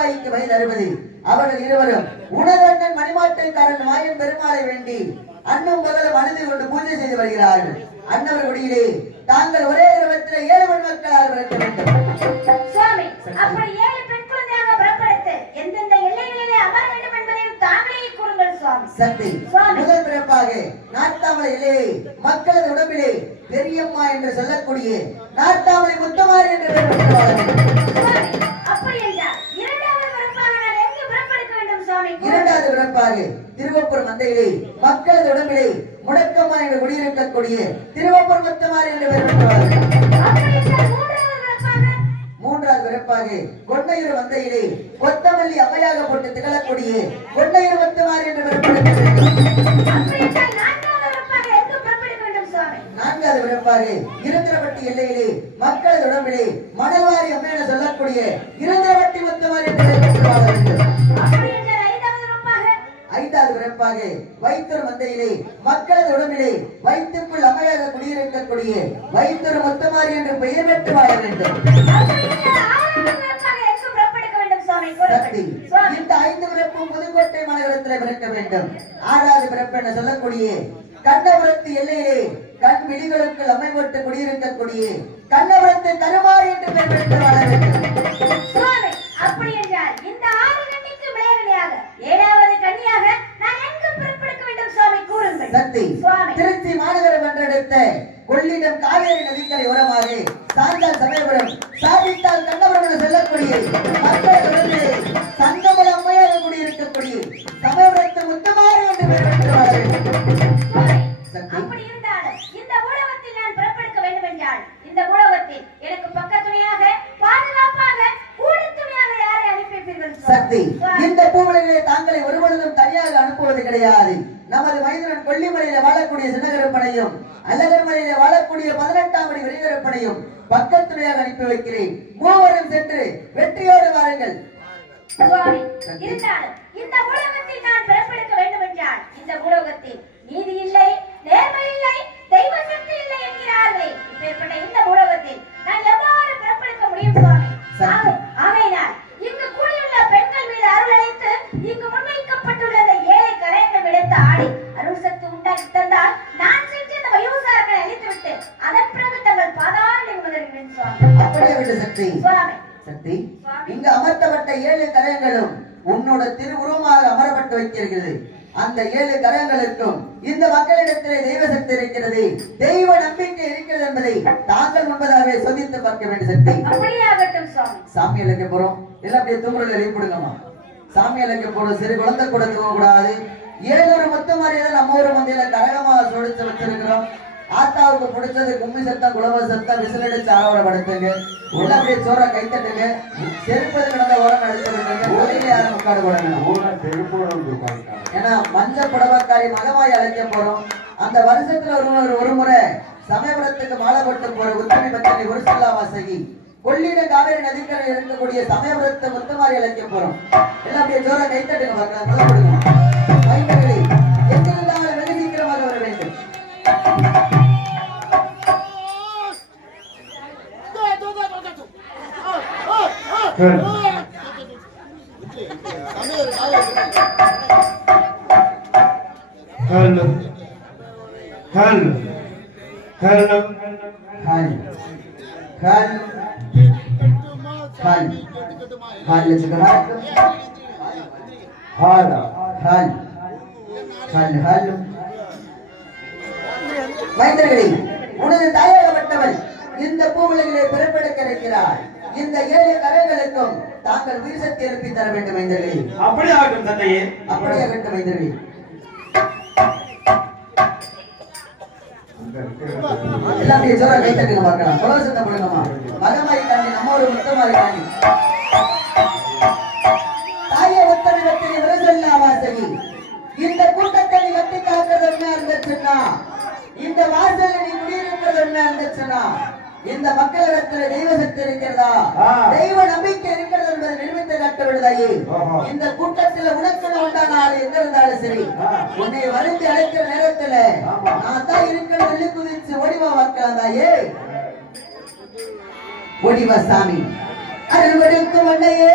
ரூபாய்க்கு வயது அறுபது அவர்கள் இருவரும் உணவண்ணன் மணிமாட்டுக்காரன் மாயன் பெருமாளை வேண்டி அன்னும் பகலும் அணிந்து கொண்டு பூஜை செய்து வருகிறார்கள். அன்னவர் குடியிலே தாங்கள் ஒரே இரவத்தில் ஏழு மணி மக்களாக பிறக்க வேண்டும். சுவாமி அப்படி ஏழு பெண் குழந்தையாக புறப்படுத்து எந்தெந்த எல்லைகளிலே அமர வேண்டும் என்பதையும் தாங்களே கூறுங்கள் சுவாமி. சக்தி. முதல் பிறப்பாக நாட்டாமலை இல்லையே மக்களது உடம்பிலே பெரியம்மா என்று சொல்லக்கூடிய நாட்டாமலை முத்தமாரி என்று பெயர் பெற்று வாழ வேண்டும். சுவாமி அப்படி என்றால் இரண்டாவது பிறப்பாக நான் எங்கு புறப்படுக்க வேண்டும் சுவாமி கூறுங்கள். இரண்டாவது உடன்பாடு திருவப்பூர் மந்தையிலே மக்களது உடம்பிலே முடக்கமாக என்று குடியிருக்கக்கூடிய திருவப்பூர் முத்தமாரி என்று பெயர் மூன்றாவது பிறப்பாக கொண்டையூர் மந்தையிலே கொத்தமல்லி போட்டு திகழக்கூடிய கொண்டையூர் என்று நான்காவது பிறப்பாக இருந்திரவட்டி எல்லையிலே மக்களது உடம்பிலே மணவாரி அம்மை சொல்லக்கூடிய இருந்திரவட்டி முத்தமாரி என்று பெயர் ஐந்தாவது பிறப்பாக வைத்தூர் மந்தையிலே மக்களது உடம்பிலே வைத்துக்குள் அமையாக குடியிருக்கக்கூடிய வைத்தூர் முத்தமாரி என்று பெயர் பெற்று வாழ வேண்டும். இந்த ஐந்து பிறப்பும் புதுக்கோட்டை மாநகரத்தில் பிறக்க வேண்டும். ஆறாவது பிறப்பு என சொல்லக்கூடிய கண்ணபுரத்து எல்லையிலே கண் விழிகளுக்குள் அமைப்பட்டு குடியிருக்கக்கூடிய கண்ணபுரத்து கருமாறு என்று பெயர் பெற்று வாழ வேண்டும். அப்படி என்றால் இந்த ஆறு கண்ணிக்கு மேலணியாக ஏழாவது கன்னியாக நான் எங்கு புறப்படுக்க வேண்டும் சுவாமி கூறுங்கள் சக்தி திருச்சி மாநகரம் என்றெடுத்த கொள்ளிடம் காவேரி நதிக்கரை உரமாக சாந்தால் சமயபுரம். சாதித்தால் கண்ணபுரம் என சொல்லக்கூடிய மக்கள் தொடர்ந்து சங்கமல அம்மையாக குடியிருக்கக்கூடிய சமயபுரத்து முத்துமாரி என்று பெயர் இந்த உலகத்தில் நான் புறப்படுக்க வேண்டும் என்றால் இந்த உலகத்தில் எனக்கு துணையாக? சக்தி. சுவாமி, இந்த பூவுலகிலே தாங்களை ஒருபொழுதும் தனியாக அனுப்புவது கிடையாது. கொல்லிமலையில வாழக்கூடிய சின்னகரப்பனையும் அல்லகர்மலையில வாழக்கூடிய பதினெட்டாம் படி விரிகரப்பனையும் பக்கத்துணையாக அனுப்பி வைக்கிறேன். மூவரும் சென்று வெற்றியோடு வாருங்கள். இருந்தாலும் இந்த உலகத்தில் நான் பிறப்பெடுக்க வேண்டும் என்றால் இந்த உலகத்தில் நீதி இல்லை நேர்மை இல்லை தெய்வ சக்தி இல்லை என்கிறார்களே. இப்பேற்பட்ட இந்த உலகத்தில் நான் எவ்வாறு பிறப்பெடுக்க முடியும் சுவாமி? ஆகையினால் இங்கு கூடியுள்ள பெண்கள் மீது அருள் அளித்து இங்கு முன்வைக்கப்பட்டுள்ள இந்த ஏழை கரையங்கள் விடுத்த ஆடி சக்தி. இங்கு அமர்த்தப்பட்ட ஏழு கரங்களும் உன்னோட திருவுருவமாக அமரப்பட்டு வைக்கிறது அந்த ஏழு கரங்களுக்கும் இந்த மக்களிடத்திலே தெய்வ சக்தி இருக்கிறது. தெய்வ நம்பிக்கை இருக்கிறது என்பதை தாங்கள் முன்பதாகவே சோதித்து பார்க்க வேண்டிய சக்தி. அப்படியே ஆகட்டும் சுவாமி. சாமி அழைக்க போறோம். எல்லாம் அப்படியே தூங்குறதுல எழுப்பிடுங்கம்மா சாமி அழைக்க போறோம். சிறு குழந்தை கூட தூங்க கூடாது ஏழு மொத்த மாதிரியே நம்ம ஊர் மந்தியில கரகமா சொடிச்சு வச்சிருக்கிறோம். ஆத்தாவுக்கு பிடிச்சது கும்மி சத்தம் குலவ சத்தம் விசிலடிச்சு ஆரோட படுத்துங்க உள்ள அப்படியே சோற கைத்தட்டுங்க. செருப்பது கிடந்த ஓரம் எடுத்துருங்க கோயில யாரும் உட்கார ஏன்னா மஞ்ச புடவக்காரி மகமாய் அழைக்க போறோம். அந்த வருஷத்துல ஒரு ஒரு முறை சமயபுரத்துக்கு மாலை போட்டு போற உத்தமி பச்சனை ஒரு சொல்லா வாசகி. கொள்ளிட காவேரி நதிக்கரை இருக்கக்கூடிய சமயபுரத்தை முத்தமாரி அழைக்க போறோம். எல்லாம் அப்படியே ஜோர கைத்தட்டுங்க பார்க்கலாம் ஹலோ ஹலோ ஹலோ ஹால் ஹால் ஹால் ஹால் லட்சுமண ஹாலா ஹால் ஹால் ஹால் மைந்தர்களே உனது தாயாகப்பட்டவள் இந்த பூவுலகிலே பிறப்பெடுக்க இருக்கிறார் இந்த ஏழு கரங்களுக்கும் தாங்கள் உயிர் சக்தி எழுப்பி தர வேண்டும் மைந்தர்களே அப்படி ஆகட்டும் தந்தையே. அப்படியே வேண்டும் மைந்தர்களே அப்படியே ஜோரா கை தட்டுங்க பார்க்கலாம் குலவ சத்தம் போடுங்கம்மா மகமாரி காணி நம்ம ஒரு முத்தமாரி காணி. தாய உத்தரவிடத்தில் விரசல்லா வாசகி இந்த கூட்டத்தை நீ கட்டி காக்கிறது உண்மையா இருந்துச்சுன்னா இந்த வாசல்ல நீ குடியிருக்கிறது உண்மையா இருந்துச்சுன்னா இந்த மக்களிடத்துல தெய்வ சக்தி இருக்கிறதா. தெய்வ நம்பிக்கை இருக்கிறது என்பதை நிரூபித்து காட்ட விடுதாயே. இந்த கூட்டத்துல உனக்கு உண்டான ஆள் எங்க இருந்தாலும் சரி. உன்னை வருந்தி அழைக்கிற நேரத்துல. நான் தான் இருக்கிற வெள்ளி குதிச்சு ஓடிவா வாக்கலாம் தாயே ஓடிவா சாமி அருள்வருக்கு மண்ணையே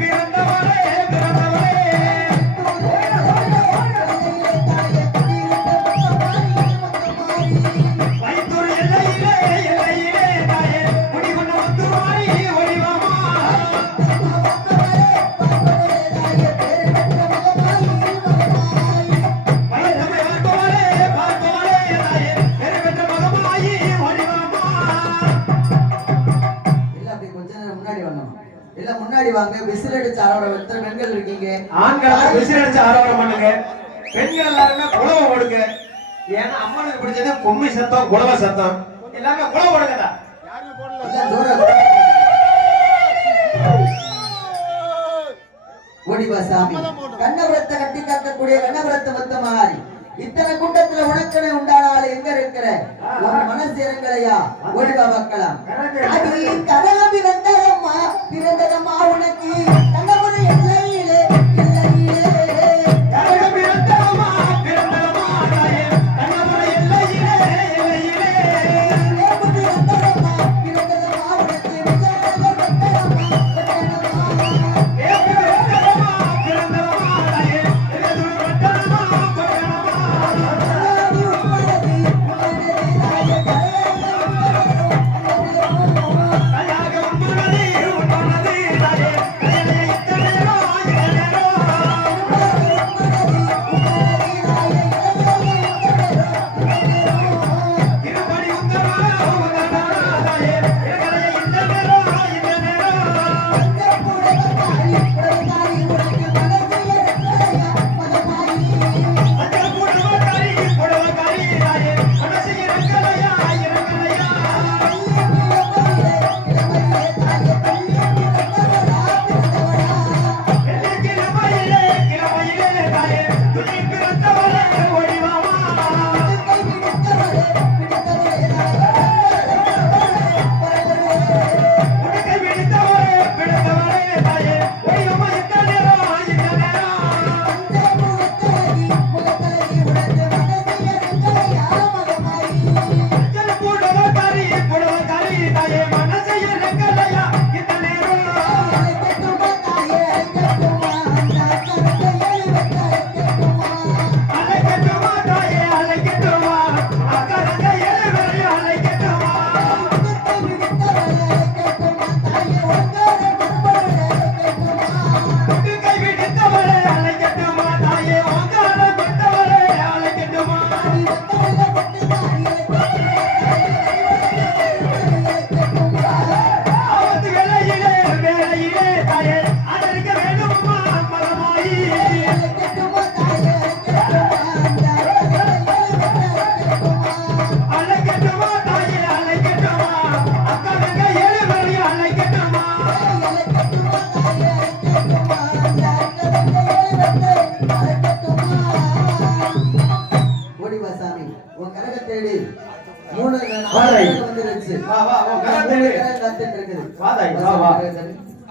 பிறந்தவரே ஆண்கள் விசில் அடிச்சு ஆரவாரம் பண்ணுங்க. பெண்கள் எல்லாருமே குலவை ஓடுங்க ஏன்னா அம்மனுக்கு பிடிச்சது கும்மி சத்தம் குலவ சத்தம். எல்லாமே குலவை ஓடுங்கடா எல்லாம் கண்ணபுரத்தை கட்டி காக்கக்கூடிய கண்ணபுரத்தை மொத்தமாறி இத்தனை கூட்டத்துல உனக்கனை உண்டானால எங்க இருக்கிற? உன் மனசு இறங்கலையா ஓடிவா அடி கரக பிறந்ததம்மா பிறந்ததம்மா உனக்கு.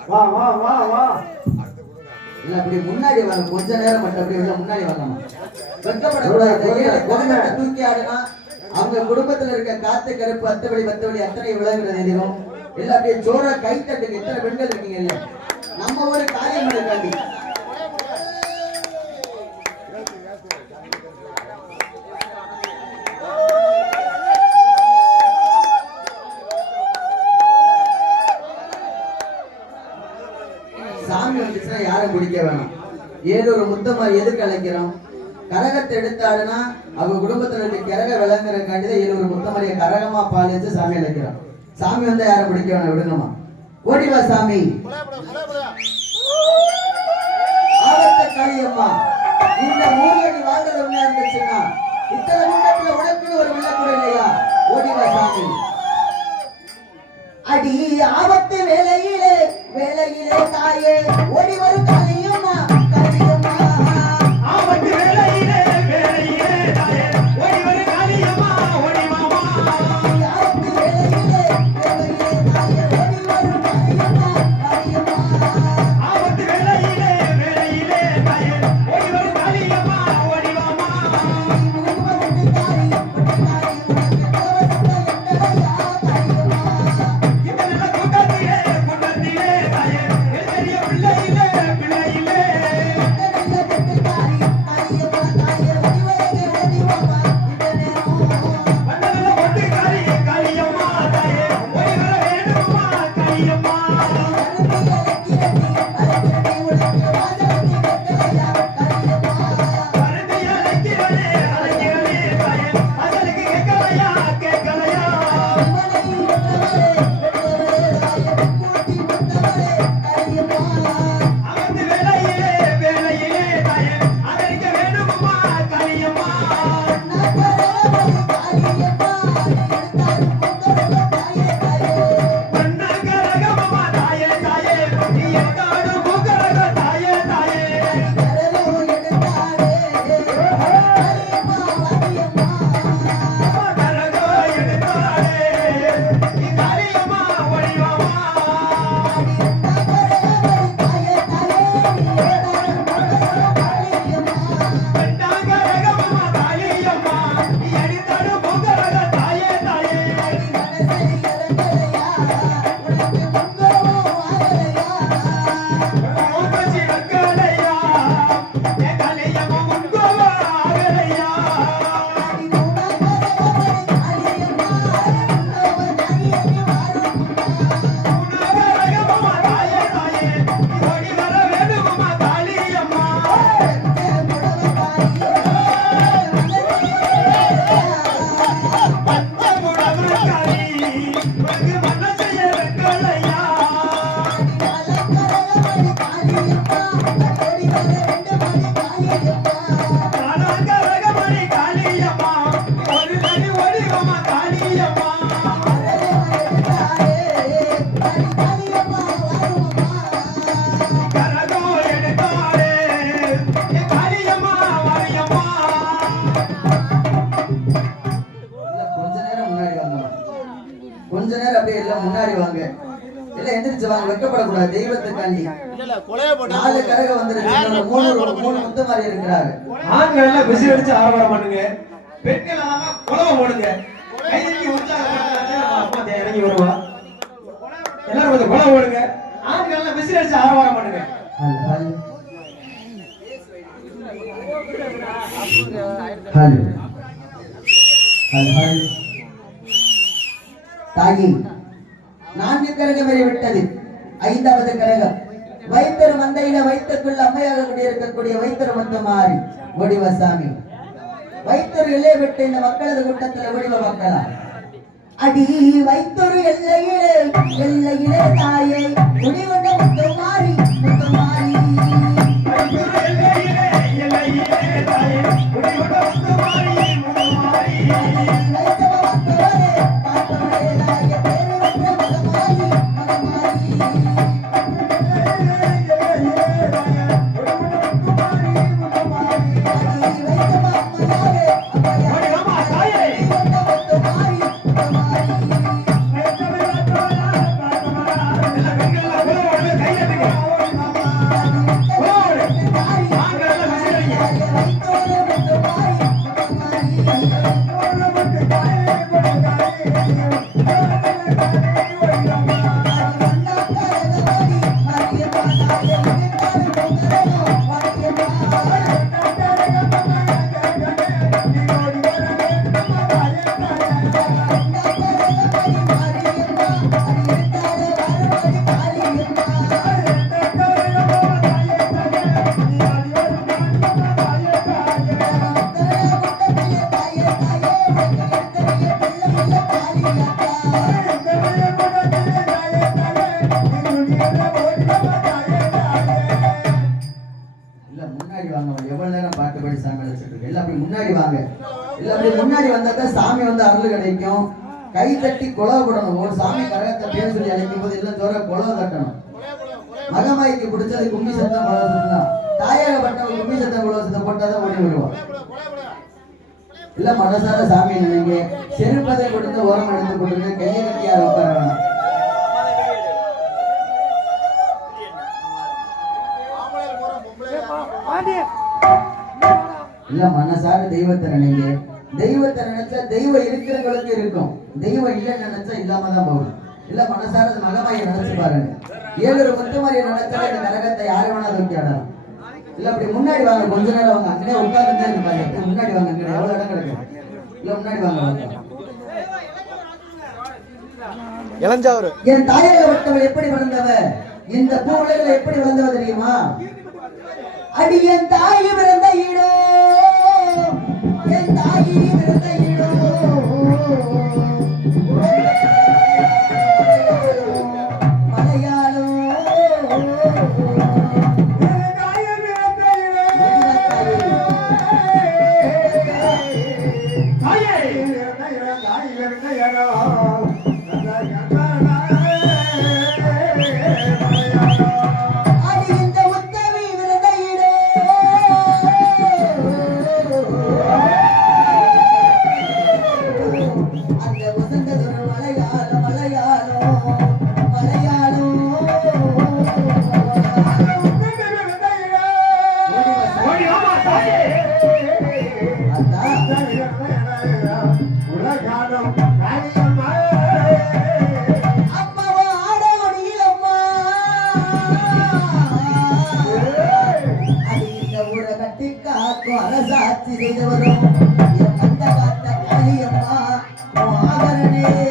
வா வா வா வா. இல்ல அப்படி முன்னாடி வாங்க கொஞ்ச நேரம் மட்டும் அப்படி உள்ள முன்னாடி வரலாம் குழந்தை தூக்கி ஆடுனா அவங்க குடும்பத்துல இருக்க காத்து கருப்பு அத்தபடி பத்தபடி அத்தனை விளங்குறது எதிரும். இல்ல அப்படியே ஜோரா கை தட்டுங்க இத்தனை பெண்கள் இருக்கீங்க இல்ல நம்ம ஒரு காரியம் நடக்காண்டி ஏதோ எதுக்கு அழைக்கிறோம்? கரகத்தை எடுத்தாடுனா அவங்க குடும்பத்துல இருக்க கிரக விளங்குறதுக்காண்டி தான் ஏதோ ஒரு முத்தமரிய கரகமா பாலிச்சு வச்சு சாமி அழைக்கிறோம். சாமி வந்தா யாரும் பிடிக்க வேணாம் விடுங்கம்மா ஓடிவா சாமி. ஆபத்த காளியம்மா இந்த மூலடி நீ வாழ்றது இருந்துச்சுன்னா இத்தனை கூட்டத்துல உனக்கு ஒரு விளக்குற இல்லையா? ஓடிவா சாமி. அடி ஆபத்து வேலையிலே வேலையிலே தாயே ஓடி வரும் காளியம்மா காளியம்மா. கொஞ்ச நேரம் அப்படியே எல்லாம் முன்னாடி வாங்க எல்லாம் எந்திரிச்சு வாங்க வெக்கப்படக்கூடாது தெய்வத்துக்காண்டி நாலு கரக வந்துருக்கு மூணு மூணு முத்து மாதிரி இருக்கிறாரு ஆண்கள் எல்லாம் அடிச்சு ஆரவாரம் பண்ணுங்க பெண்கள் போடுங்க இறங்கி வருவா. எல்லாரும் கொஞ்சம் போடுங்க. ஆண்கள் எல்லாம் விசில் அடிச்சு ஆரவாரம் பண்ணுங்க. ஹல் ஹல் ஹல் தாயி நான்கு கரகம் விட்டது. ஐந்தாவது கரகம். வைத்தர் மந்தையில வைத்தக்குள் அம்மையாக குடியிருக்கக்கூடிய வைத்தர் மொத்த மாறி ஒடிவசாமி வைத்தர் எல்லை விட்டு இந்த மக்களது கூட்டத்தில் ஒடிவ மக்களா? அடி வைத்தொரு எல்லையிலே எல்லையிலே தாயை குடிவந்த அருள் கிடைக்கும் கை தட்டி குலவை விடணும் ஒரு சாமி கரகத்தை பேர் சொல்லி அழைக்கும் போது எல்லாம் ஜோர குலவை தட்டணும் மகமாய்க்கு பிடிச்சது கும்மி சத்தம் குலவை தான் தாயாகப்பட்டவங்க கும்மி சத்தம் குலவை சத்தம் போட்டாதான் ஓடி வருவோம் இல்ல மனசார சாமி நினைங்க. செருப்பதை கொடுத்து ஓரம் எடுத்து கொடுங்க. கையை கட்டி யார் உட்கார வேணாம் இல்ல மனசார தெய்வத்தை நினைங்க. தெய்வத்தை நினைச்சா தெய்வம் இருக்கிறவங்களுக்கு இருக்கும். தெய்வம் இல்லைன்னு நினைச்சா இல்லாம தான் போகும் இல்ல மனசார மகமாயை நினைச்சு பாருங்க. ஏழு முத்துமாரியை நினைச்சா இந்த நரகத்தை யாரு வேணா தூக்கி ஆடலாம். இல்ல அப்படி முன்னாடி வாங்க கொஞ்ச நேரம் வாங்க அங்கே உட்கார்ந்துட்டே இருப்பாங்க முன்னாடி வாங்க அங்கே எவ்வளவு இடம் கிடக்கு? இல்ல முன்னாடி வாங்க வாங்க. இளஞ்சாவரு. என் தாயாக விட்டவள் எப்படி வளர்ந்தவ? இந்த பூ உலகில் எப்படி வளர்ந்தவ தெரியுமா? அடி என் தாய் பிறந்த இடோ உன்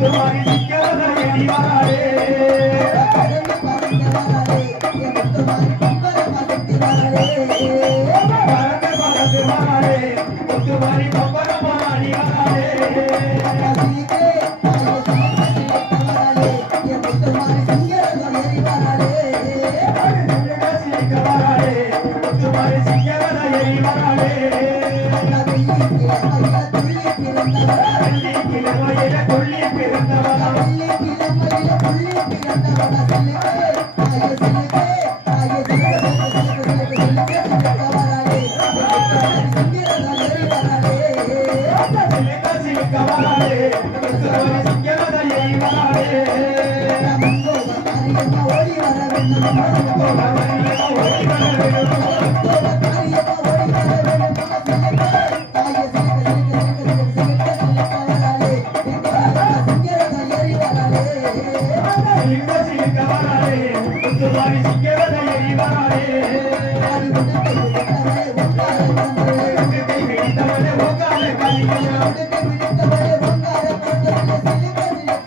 பறந்து